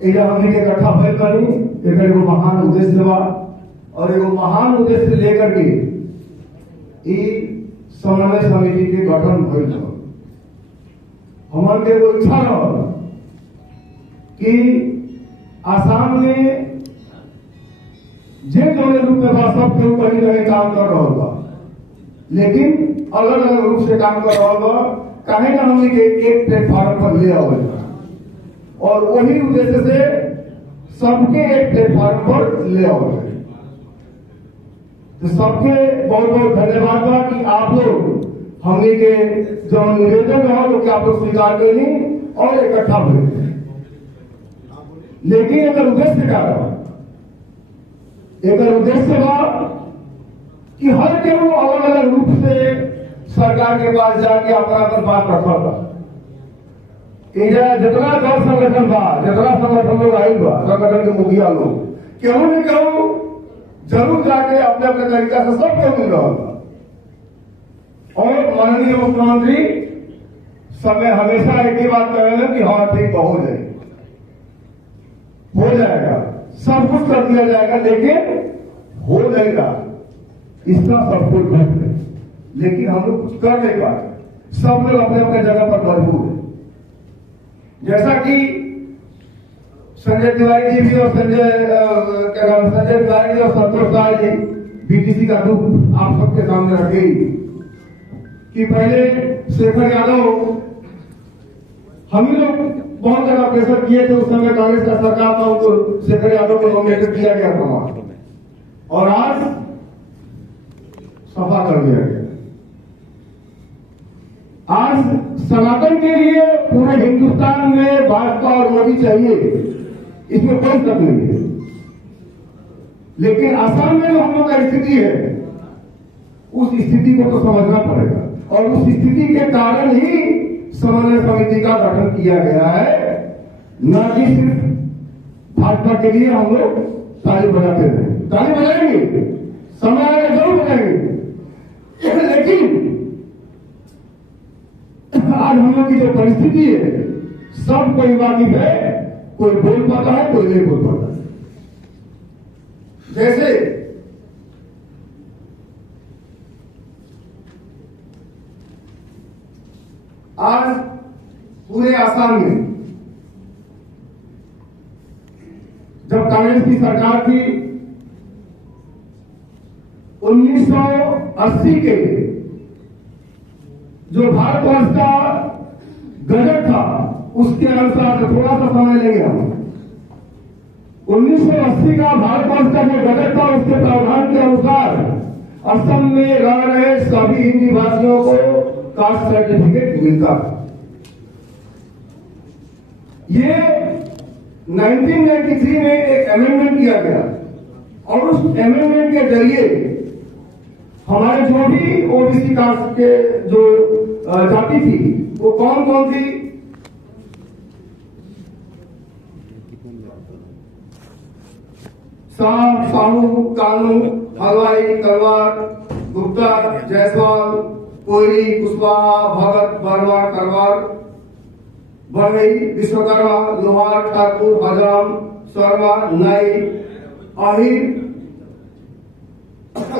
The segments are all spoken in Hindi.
एजा हमने के इकट्ठा भइल बानी, एकर एगो महान उद्देश्य बा और एगो महान उद्देश्य लेकर के ई समन्वय समिति के गठन भइल बा। हमन के एगो इच्छा रहा कि आसाम में जे जौने रूप में बा सब केहू कहीं ना कहीं काम कर रहा बा, लेकिन अलग अलग रूप से काम कर रहा बा। काहे ना हमने के एक प्लेटफॉर्म पर ले आवल और वही उद्देश्य से सबके एक प्लेटफॉर्म पर ले आवल। तो सबके बहुत बहुत धन्यवाद बा कि आप लोग हमने के जो निवेदन रहा वो आप लोग स्वीकार करनी और इकट्ठा हुए। लेकिन अगर उद्देश्य क्या रहा, एक उद्देश्य बा कि हर केहू अलग अलग रूप से सरकार के पास जाके अपना पर बात रखल बा। जितना दल संगठन बा, जितना संगठन लोग आई बा, संगठन के मुखिया लोग केहू न केहू जरूर जाके अपने अपने तरीका से सब केहू मिल रहा बा। और माननीय मुख्यमंत्री समय हमेशा एक ही बात करेंगे कि हाँ ठीक हो जाएगा, सब कुछ कर दिया जाएगा, लेकिन हो जाएगा इसका सब कुछ भूल है। लेकिन हम लोग कुछ कर नहीं पाए। सब लोग अपने अपने जगह पर मजबूर है। जैसा कि संजय तिवारी जी भी और संजय तिवारी जी और संतोष राय जी बीटीसी का दुख आप सबके सामने रख गई कि पहले शेखर यादव हम ही लोग बहुत ज्यादा प्रेशर किए थे। उस समय कांग्रेस का सरकार था, उनको शेखर यादव को नॉमिनेटेड किया गया था और आज सफा कर दिया गया। आज सनातन के लिए पूरे हिंदुस्तान में भाजपा और मोदी चाहिए, इसमें कोई शक नहीं है। लेकिन आसाम में जो हम लोग का स्थिति है, उस स्थिति को तो समझना पड़ेगा और उस स्थिति के कारण ही समन्वय समिति का गठन किया गया है। न कि सिर्फ भाजपा के लिए हम लोग ताली बजाते रहे। ताली बजाएंगे, समय आएगा जरूर बजाएंगे, लेकिन आज हम लोग की जो परिस्थिति है, सब कोई वाकिफ है, कोई बोल पाता है, कोई नहीं बोल पाता है। जैसे आज पूरे आसाम में जब कांग्रेस की सरकार थी, 1980 के जो भारतवर्ष का बजट था उसके अनुसार से थोड़ा सा समय लेंगे हम। 1980 का भारतवर्ष का जो बजट था उसके प्रावधान के अनुसार असम में रह रहे सभी हिंदी भाषियों को कास्ट सर्टिफिकेट मिलता है। ये 1993 में एक अमेंडमेंट किया गया और उस अमेंडमेंट के जरिए हमारे जो भी ओबीसी कास्ट के जो जाति थी वो कौन कौन थी, शाह, साहू, कानू, हलवाई, तलवार, गुप्ता, जायसवाल, कोयरी, कुशवाहा, भगत, वर्मा, करवार, बढ़ई, विश्वकर्मा, लोहार, ठाकुर, हजाम, शर्मा, नाई, आहिर,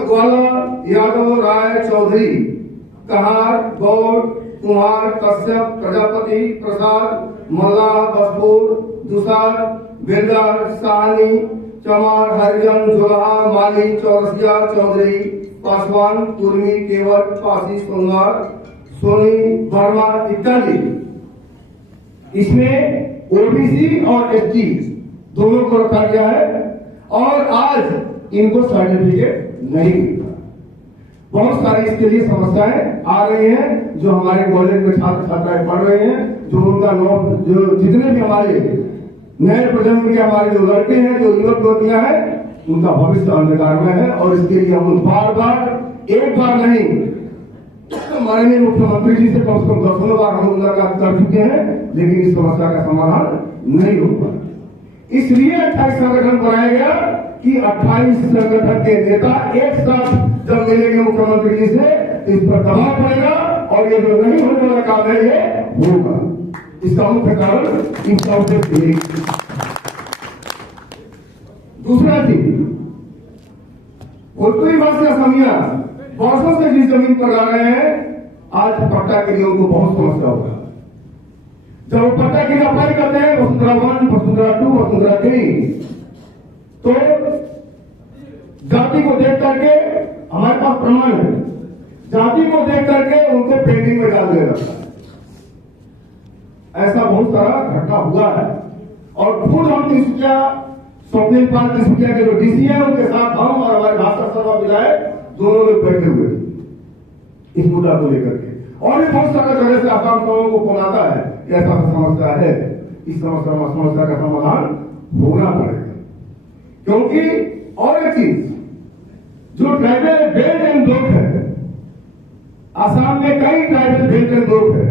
ग्वाला, यादव, राय, चौधरी, कहार, गौड़, कुमार, कश्यप, प्रजापति, प्रसाद, मल्ला, बसपुर, दुसार, बेलदार, साहनी, चमार, हरिजन, जोलहा, माली, चौरसिया, चौधरी, पासवान, कुर्मी, केवट, पासी, सोनवार, सोनी, वर्मा इत्यादि। इसमें ओबीसी और एसटी दोनों को रखा गया है और आज इनको सर्टिफिकेट नहीं मिलता। बहुत सारी इसके लिए समस्याएं आ रही हैं। जो हमारे कॉलेज में छात्र छात्राएं पढ़ रहे हैं, जो उनका जो जितने भी हमारे नए प्रजन्म के हमारे जो लड़के हैं, जो युवक युवतियां हैं, उनका भविष्य अंधकार में है और इसके लिए हम बार बार एक बार नहीं माननीय मुख्यमंत्री जी से कम 10 बार हम मुलाकात कर चुके हैं, लेकिन इस समस्या का समाधान नहीं हो पाया। इसलिए 28 संगठन बनाया गया कि 28 संगठन के नेता एक साथ जब मिलेंगे मुख्यमंत्री जी से तो इस पर दबाव पड़ेगा और ये जो नहीं होने वाला काम है ये होगा। इसका मुख्य कारण इनका उद्देश्य दूसरा चीज, कोई भाषा असमिया वर्षों से जिस जमीन पर रह रहे हैं, आज पट्टा के लिए उनको बहुत समस्या होगा। जब वो पट्टा की अप्लाई करते हैं वसुंधरा 1, वसुंधरा 2, वसुंधरा 3, तो जाति को देख करके, हमारे पास प्रमाण है, जाति को देख करके उनको पेंडिंग में डाल दिया जाता है। ऐसा बहुत सारा घटना हुआ है। और खुद हम तिनसुकिया, स्वप्निल पाल तिनसुकिया के जो डीसी है, उनके साथ हम और हमारे भास्कर शर्मा विधायक दोनों लोग बैठे हुए इस मुद्दा को लेकर के। और भी बहुत सारा जगह से आसाम समूह को फोन आता है कि ऐसा समस्या है, इस समस्या का समाधान होना पड़ेगा। क्योंकि और एक चीज, जो ट्राइबल बेल्ट एंड ब्लॉक है, आसाम में कई ट्राइबल बेल्ट एंड ब्लॉक है,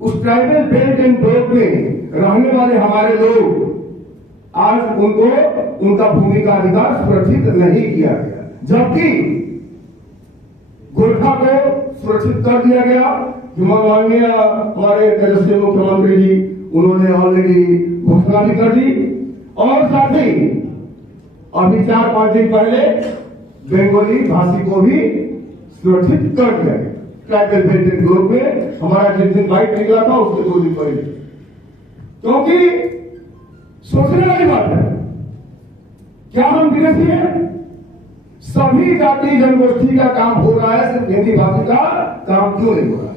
उस ट्राइबल बेल्ट एंड ब्लॉक में रहने वाले हमारे लोग आज उनको उनका भूमि का अधिकार सुरक्षित नहीं किया गया, जबकि गोरखा को सुरक्षित कर दिया गया। माननीय हमारे तेजस्वी मुख्यमंत्री जी, उन्होंने ऑलरेडी घोषणा भी कर दी। और साथ ही अभी 4-5 दिन पहले बंगाली भाषी को भी सुरक्षित कर दिया गया। ट्राइबल बेल्ट एंड ब्लॉक में हमारा जिस दिन बाइक निकला था उसके 2 दिन पहले। क्योंकि सोचने वाली बात है, क्या हम विदेशी हैं? सभी जाति जनगोष्ठी का काम हो रहा है, सिर्फ हिंदी भाषी का काम क्यों नहीं हो रहा है?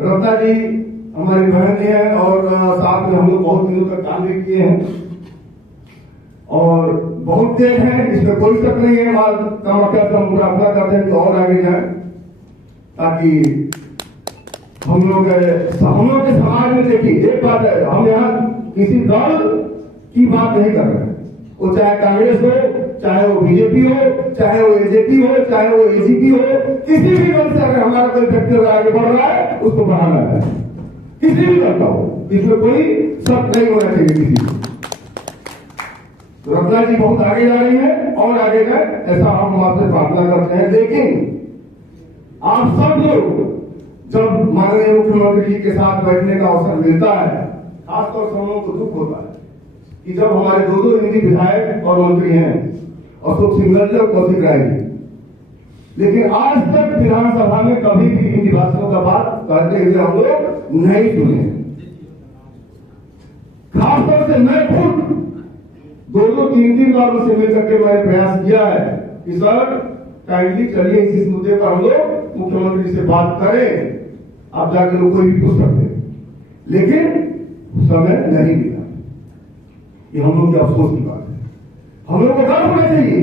रत्ना जी हमारी बहन है और साथ में हम लोग बहुत दिनों तक काम भी किए हैं और बहुत तेज है, इसमें कोई शक नहीं है। काम हम पूरा करते हैं तो और आगे जाए, ताकि हम लोग के समाज में देखिए, एक बात है, हम यहाँ किसी दल की बात नहीं कर रहे हैं, वो चाहे कांग्रेस हो, चाहे वो बीजेपी हो, चाहे वो एजेपी हो, चाहे वो एजीपी हो, किसी भी दल से अगर हमारा कोई व्यक्ति आगे बढ़ रहा है उसको बढ़ाना है, किसी भी दल का हो, इसमें कोई शक नहीं होना चाहिए किसी को। रत्ना जी बहुत आगे जा रही है और आगे जाए, ऐसा हम आपसे प्रार्थना करते हैं। लेकिन आप सब लोग जब माननीय मुख्यमंत्री जी के साथ बैठने का अवसर मिलता है, खासतौर से हम लोगों को दुख होता है कि जब हमारे 2 हिंदी विधायक और मंत्री हैं, अशोक सिंघल जी और कौशिक राय जी, लेकिन आज तक विधानसभा में कभी भी हिंदी भाषियों का बात करते हुए हम लोग नहीं सुने। खासतौर से मैं खुद 2-3 बार उनसे मिलकर के मैंने प्रयास किया है कि सर काइंडली चलिए इस मुद्दे पर हम लोग मुख्यमंत्री से बात करें, आप जाकर लोग कोई भी पूछ सकते हैं, लेकिन समय नहीं मिला। ये हम लोग के अफसोस की बात है। हम लोग को डर होना चाहिए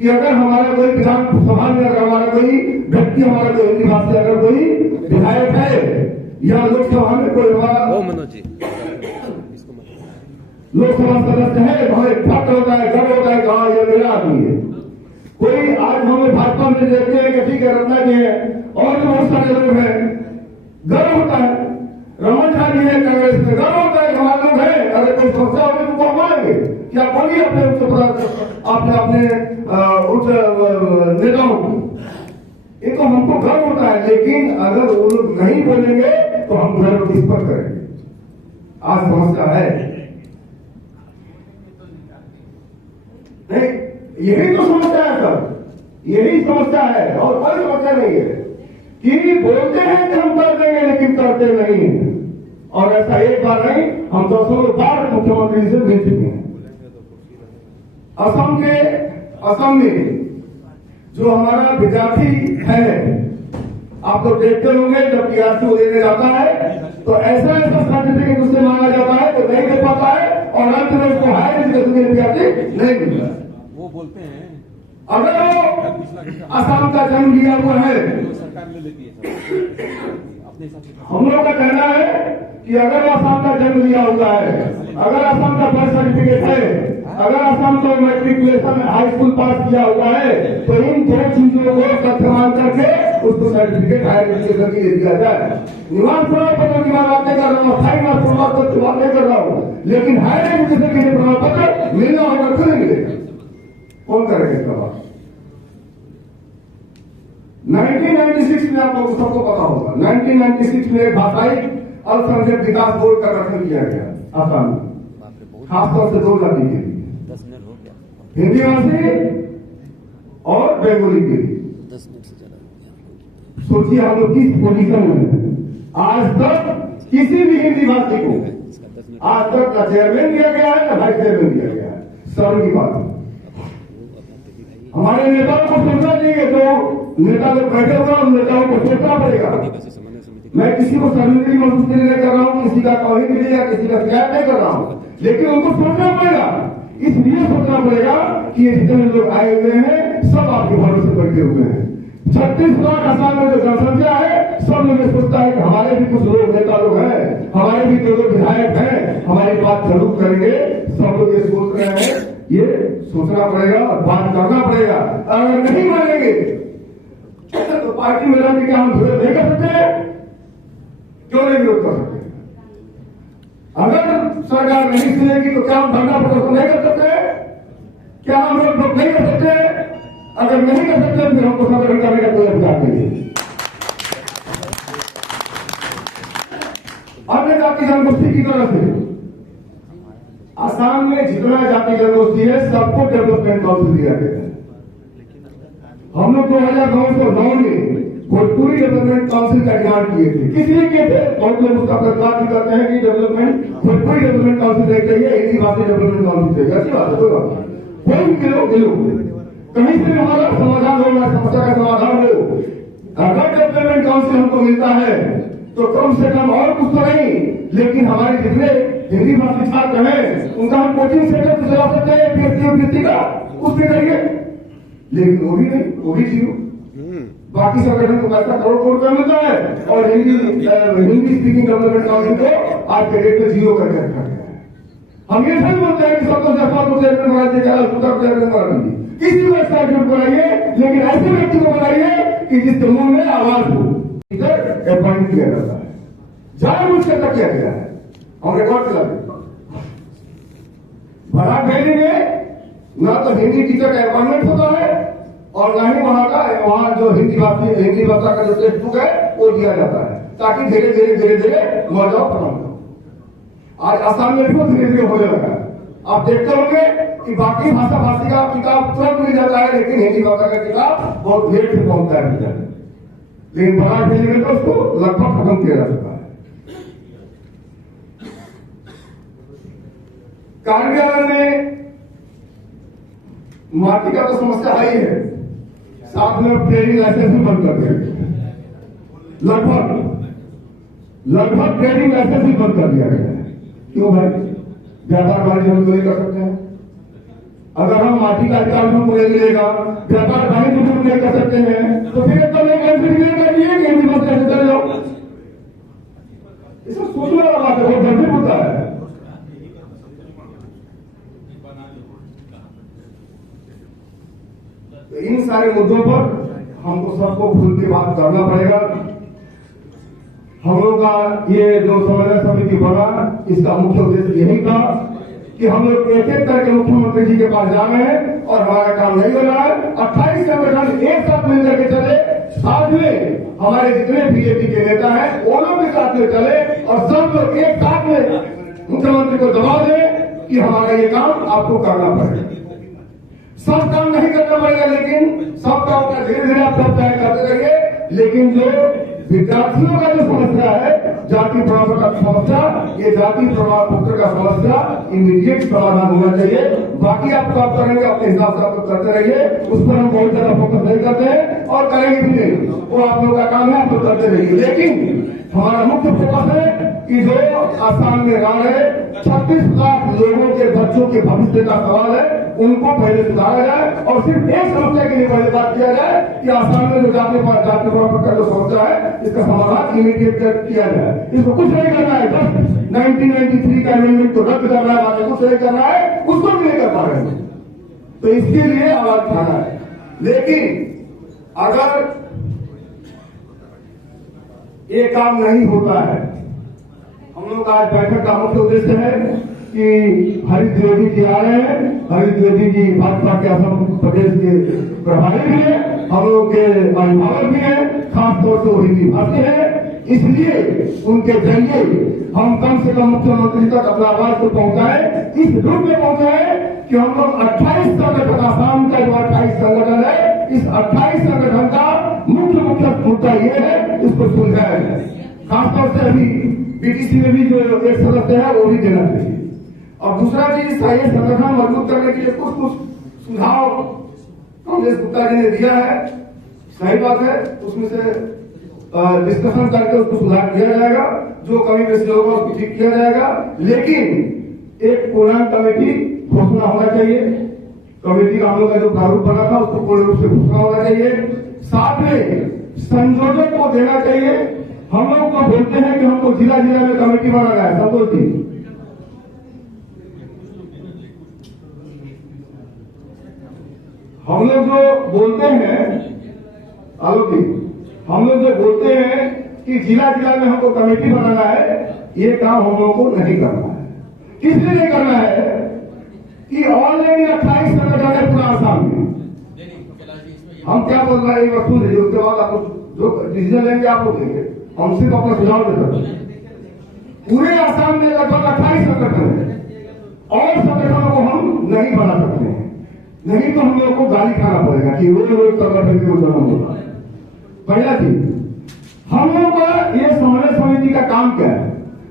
कि अगर हमारा कोई विधानसभा में, अगर हमारा कोई व्यक्ति, हमारा कोई हिंदी भाषी, अगर कोई विधायक है या लोकसभा में कोई हमारा लोकसभा सदस्य है, तो हमें फट होता है, गर्व होता है, कहा यह मेरा आदमी है। कोई आज हमें भाजपा में देखते हैं कि ठीक है रत्ना जी है और भी बहुत सारे लोग हैं, गर्व होता है। रमन झा जी है कांग्रेस में, गर्व होता है हमारे लोग हैं। अगर कोई समस्या होगी तो वो मानेंगे, क्या बोलिए अपने अपने उच्च नेताओं को, ये तो हमको गर्व होता है। लेकिन अगर वो लोग नहीं बोलेंगे तो हम गर्व किस पर करेंगे? आज समस्या है नहीं, यही तो समस्या है सर, यही समस्या है और कोई समस्या नहीं है कि बोलते हैं कि हम कर देंगे लेकिन करते नहीं हैं। और ऐसा एक बार नहीं, हम 10 बार मुख्यमंत्री से मिल चुके हैं। असम में जो हमारा विद्यार्थी है, आप तो देखते होंगे जब पीआरसी लेने जाता है तो ऐसा सर्टिफिकेट उससे मांगा जाता है तो नहीं दे पाता है और अंत में उसको हायर एजुकेशन के पीआरसी नहीं मिलता। वो बोलते हैं अगर वो असम का जन्म लिया हुआ है, सरकार ले लेती है हम लोग का कहना है कि अगर असम का जन्म लिया हुआ है, अगर असम का बर्थ सर्टिफिकेट है, अगर असम का मैट्रिकुलेशन हाई स्कूल पास किया हुआ है, तो इन 2 चीजों को तथ्य मान करके उसको सर्टिफिकेट हायर एजुकेशन की दे दिया जाए। निवास प्रमाण पत्र की बात नहीं कर रहा हूँ, अस्थायी निवास प्रमाण पत्र की बात नहीं कर रहा हूँ, लेकिन हायर एजुकेशन के लिए प्रमाण पत्र मिलना होगा, क्यों नहीं मिलेगा? कौन करेगा इसका बात? 1996 में आप लोगों को सबको पता होगा, 1996 में भाषाई अल्पसंख्यक विकास बोर्ड का गठन किया गया असम में, खासतौर से 2 जाति के लिए। हिंदी भाषी और बेंगोली के लिए। 10 मिनट से ज्यादा हो गया। सोचिए हम लोग किस पोजीशन में हैं। आज तक किसी भी हिंदी भाषी को इसका 10 मिनट आज तक ना चेयरमैन दिया गया है ना वाइस चेयरमैन दिया गया है। शर्म की बात है। हमारे नेताओं को सोचना चाहिए, जो नेता लोग बैठे हुए हैं, उन नेताओं को सोचना पड़ेगा। भाषा समन्वय समिति मैं किसी को शर्मिंदगी महसूस नहीं कर रहा हूँ, किसी का तौहीन के लिए या किसी का शिकायत नहीं कर रहा हूँ, लेकिन उनको सोचना पड़ेगा। इसलिए सोचना पड़ेगा कि ये जितने लोग आए हुए हैं सब आपके भरोसे बैठे हुए हैं। 36 लाख आसाम में जो जनसंख्या है, सब लोग ये सोचता है कि हमारे भी कुछ लोग नेता लोग हैं, हमारे भी दो लोग विधायक हैं, हमारी बात जरूर करेंगे। सब लोग ये सोच रहे हैं, ये सोचना पड़ेगा और बात करना पड़ेगा। अगर नहीं मानेंगे तो पार्टी में रहने क्या हम विरोध नहीं कर सकते? क्यों नहीं विरोध कर सकते? अगर सरकार नहीं सुनेगी तो क्या हम धरना प्रदर्शन नहीं कर सकते? क्या हम लोग नहीं कर सकते? अगर नहीं कर सकते फिर हमको संगठन करने का कोई अधिकार नहीं है। अन्य जाति जनगोष्ठी की तरफ से आसाम में जितना जाति जनगोष्ठी है सबको डेवलपमेंट काउंसिल दिया गया है। हम लोग 2009 में भोजपुरी डेवलपमेंट काउंसिल का डिमांड किए थे। किस लिए किए थे? बहुत लोग उसका प्रतिवाद भी करते हैं कि डेवलपमेंट भोजपुरी डेवलपमेंट काउंसिल नहीं चाहिए, हिंदी भाषी डेवलपमेंट काउंसिल चाहिए। अच्छी बात है, कोई बात नहीं, कोई मिलो कहीं से भी हमारा समाधान हो, हमारी समस्या का समाधान हो। अगर डेवलपमेंट काउंसिल हमको मिलता है तो कम से कम और कुछ तो नहीं, लेकिन हमारे जितने हिंदी भाषी छात्र हैं उनका हम कोचिंग सेंटर चला सकते हैं, पीएचडी का कुछ भी करेंगे, लेकिन वो भी नहीं, वो भी जीरो। बाकी संगठन को पैसा करोड़ करोड़ रुपया मिलता है और हिंदी स्पीकिंग डेवलपमेंट काउंसिल को आज के डेट में जीरो करके रखा गया है। हम ये नहीं बोलते हैं कि सबको जफा को चेयरमैन बना दीजिए, चेयरमैन बना दीजिए, किसी को एक्साइटमेंट बनाइए, लेकिन ऐसे व्यक्ति को बनाइए कि जिसके मुंह में आवाज हो। इधर अपॉइंट किया जाता है, जानबूझ कर तक किया गया है, हम रिकॉर्ड चला देते। भरा भेजेंगे ना तो हिंदी टीचर का अपॉइंटमेंट होता है और ना ही वहां जो हिंदी भाषा का जो टेक्स्ट बुक है वो दिया जाता है, ताकि धीरे धीरे मौजूद खत्म हो। आज आसाम में भी धीरे धीरे होने लगा है। आप देखते होंगे कि बाकी भाषा भाषी का किताब तुरंत मिल जाता है, लेकिन हिंदी भाषा का किताब बहुत लेट से पहुंचता है। लेकिन बड़ा भेजेंगे तो उसको लगभग खत्म किया जा चुका है। कार्यालय में माटी का तो समस्या है ही है, साथ में ट्रेडिंग लाइसेंस भी बंद कर दिया, लगभग ट्रेडिंग लाइसेंस भी बंद कर दिया गया है। क्यों भाई? व्यापार वाणिज्य हम नहीं कर सकते हैं? अगर हम माटी का अधिकार हमको नहीं मिलेगा, व्यापार वाणिज्य हम नहीं कर सकते हैं, तो फिर तो नहीं कैसे चले जाओ। इसमें सोचने वाला बात है, बहुत गंभीर होता है। तो इन सारे मुद्दों पर हमको सबको खुल के बात करना पड़ेगा। हम लोग का ये जो समन्वय समिति बना, इसका मुख्य उद्देश्य यही था कि हम लोग एक एक करके मुख्यमंत्री जी के पास जा रहे हैं और हमारा काम नहीं हो रहा है। 28 संगठन एक साथ मिलकर के चले, साथ में हमारे जितने बीजेपी के नेता हैं वो लोग भी साथ में चले और सब लोग एक साथ में मुख्यमंत्री को दबाव दें कि हमारा ये काम आपको करना पड़ेगा। सब काम नहीं करना पड़ेगा, लेकिन सब काम का धीरे धीरे आप सब तय करते रहिए। लेकिन जो विद्यार्थियों का जो समस्या है, जाति प्रमाण पत्र का समस्या, ये जाति प्रमाण पत्र का समस्या इमीडिएट समाधान होना चाहिए। बाकी आप काम करेंगे अपने हिसाब से, आप तो करते रहिए, उस पर हम बहुत ज्यादा फोकस नहीं करते हैं और करेंगे भी नहीं, वो आप लोगों का काम है, आप लोग करते रहिए। लेकिन हमारा मुख्य फोकस है कि जो आसाम में रह रहे 36 लाख लोगों के बच्चों के भविष्य का सवाल है, उनको पहले सुधारा जाए और सिर्फ एक समस्या के लिए पहले बात किया जाए कि आसाम में जो जाति प्रमाण पत्र का जो समस्या है इसका समाधान इमीडिएट किया जाए। इसको कुछ नहीं करना है, बस 1993 का अमेंडमेंट को रद्द करना है, बाकी कुछ नहीं करना है, उसको भी नहीं कर पा रहे हैं। तो इसके लिए आवाज उठाना है। लेकिन अगर ये काम नहीं होता है, हम लोग आज बैठक का मुख्य उद्देश्य है कि हरीश द्विवेदी जी आ रहे हैं। हरीश द्विवेदी जी भाजपा के असम प्रदेश के प्रभारी भी हैं, हम लोग के अभिभावक भी हैं, खासतौर से वो हिंदी भाषी है। इसलिए उनके जरिए हम कम से कम मुख्यमंत्री तक अपना आवाज को पहुंचाए, इस रूप में पहुंचाए कि हम लोग 28 संगठन, आसाम का जो 28 संगठन है, इस 28 संगठन का मुख्य मुद्दा ये है, इसको सुलझाया जाए। खासतौर से अभी बीटीसी में भी जो एक सदस्य है वो भी देना चाहिए। और दूसरा चीज, ये संगठन मजबूत करने के लिए कुछ सुझाव कांग्रेस गुप्ता जी ने दिया है, सही बात है, उसमें से डिस्कशन करके उसको सुधार किया जाएगा, जो कमी बेसी होगा उसको ठीक किया जाएगा। लेकिन एक पूर्णांग कमेटी घोषणा होना चाहिए, कमेटी का हम लोग का जो प्रारूप बना था उसको पूर्ण रूप से घोषणा होना चाहिए। साथ में संयोजक को देना चाहिए। हम लोग को बोलते हैं कि हमको जिला जिला में कमेटी बनाना है, संतोष जी, हम लोग जो बोलते हैं, आलोक जी, हम लोग जो बोलते हैं कि जिला जिला में हमको कमेटी बनाना है, ये काम हम लोगों को नहीं करना है। किस लिए नहीं करना है कि ऑलरेडी 28 संगठन है पूरा आसाम में। हम क्या बोल रहे हैं, एक वक्त सुन लीजिए, उसके बाद आप जो डिसीजन लेंगे आप लोग लेंगे, हम सिर्फ अपना सुझाव दे सकते हैं। पूरे आसाम में लगभग 28 संगठन है और संगठनों को हम नहीं बना सकते हैं, नहीं तो हम लोग को गाली खाना पड़ेगा कि रोज रोज संगठन के जन्म होगा। पहला चीज, हम लोग का ये समन्वय समिति का काम क्या है?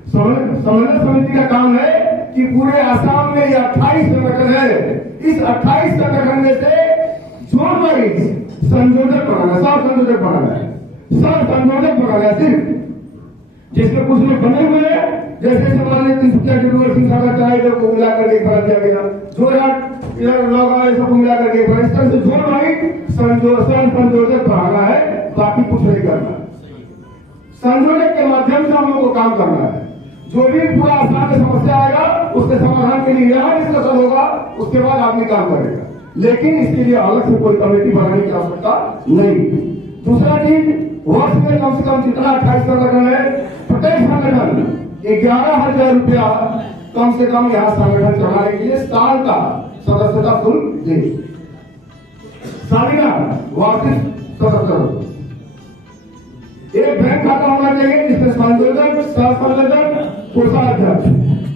समन्वय समिति का काम है कि पूरे आसाम में ये 28 संगठन है, इस 28 संगठन में से जोन वाइज संयोजक बनाना, सब संयोजक बनाना है, सब संयोजक बनाना है सिर्फ, जिसमें कुछ लोग बने हुए हैं, जैसे माननीय तिनसुकिया डिब्रूगढ़ सिंह सागर चराइदेव को मिला करके खड़ा किया गया, जो इधर लोग सबको मिला करके इस तरह से जोन वाइज संयोजक बनाना है, बाकी कुछ नहीं करना। संयोजक के माध्यम से हम लोग को काम करना है। जो भी पूरा आसाम में समस्या आएगा उसके समाधान के लिए यहाँ डिस्कशन होगा, उसके बाद आदमी काम करेगा, लेकिन इसके लिए अलग से कोई कमेटी बनाने की आवश्यकता नहीं। दूसरा चीज, वर्ष में कम से कम जितना 28 संगठन है, प्रत्येक संगठन 11,000 रुपया कम से कम यहाँ संगठन चलाने के लिए साल का सदस्यता शुल्क दे, सालाना वार्षिक सदस्य। एक बैंक खाता होना चाहिए जिसमें संयोजक, सह संयोजक, कोषाध्यक्ष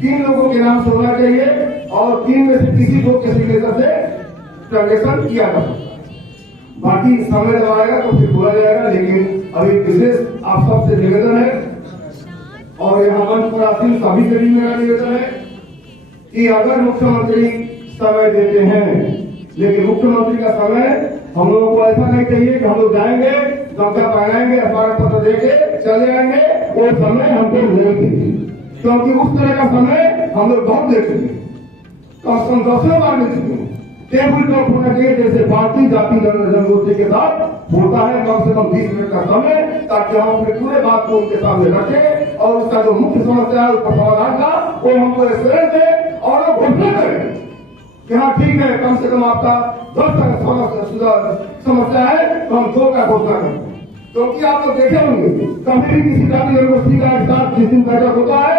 3 लोगों के नाम से होना चाहिए और 3 में से किसी को किसी सिग्नेचर से ट्रांजेक्शन किया जा सकता है। बाकी समय जब आएगा तो फिर बोला जाएगा, लेकिन अभी विशेष आप सबसे निवेदन है और यहाँ मंच पर आसीन सभी से भी मेरा निवेदन है कि अगर मुख्यमंत्री समय देते हैं, लेकिन मुख्यमंत्री का समय हम लोगों को ऐसा नहीं चाहिए कि हम लोग जाएंगे, गमछा पहनाएंगे, अखबार पत्र देके चले आएंगे, वो समय हमको नहीं चाहिए, क्योंकि उस तरह का समय हम लोग बहुत देख चुके हैं, कम से कम 10 बार मिल चुके हैं। टेबल टॉक होना चाहिए जैसे भारतीय जाति जनगोष्ठी के साथ होता है, कम से कम 20 मिनट का समय, ताकि हम अपने पूरे बात को उनके सामने रखें और उसका जो मुख्य समस्या है उसका समाधान का वो हमको एक्सपीरियंस दे और वो घोषणा करें कि हाँ ठीक है, कम से कम आपका 10 समस्या है तो हम 2 का घोषणा करते हैं। क्योंकि आप लोग देखे होंगे कभी भी किसी जाति यूनिवर्सिटी का साथ जिस दिन बैठक होता है,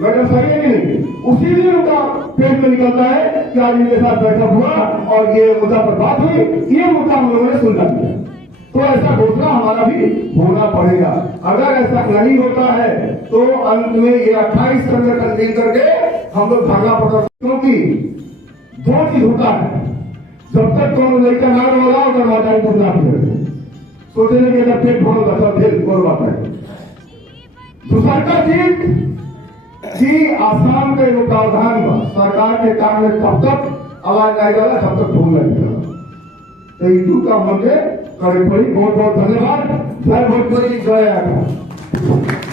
मैडम सही है कि नहीं, उसी दिन उनका पेट में निकलता है कि आज इनके साथ बैठक हुआ और ये मुद्दा पर बात हुई, ये मुद्दा हम लोगों ने सुलझा दिया। तो ऐसा घोषणा हमारा भी होना पड़ेगा। अगर ऐसा नहीं होता है तो अंत में ये 28 संगठन मिल करके हम लोग धरना प्रदर्शन, क्योंकि 2 चीज होता है, जब तक कौन लड़का ना होगा उधर माता पूछना फिर सोचने के अगर पेट फोड़ बचा फिर बोल बात है। दूसरा चीज कि आसाम के जो प्रावधान सरकार के काम में तब तक आवाज नहीं डाला तब तक ढूंढ नहीं डाला, तो ईटू का मध्य करे पड़ी। बहुत बहुत धन्यवाद। जय भोजपुरी, जय आकाश।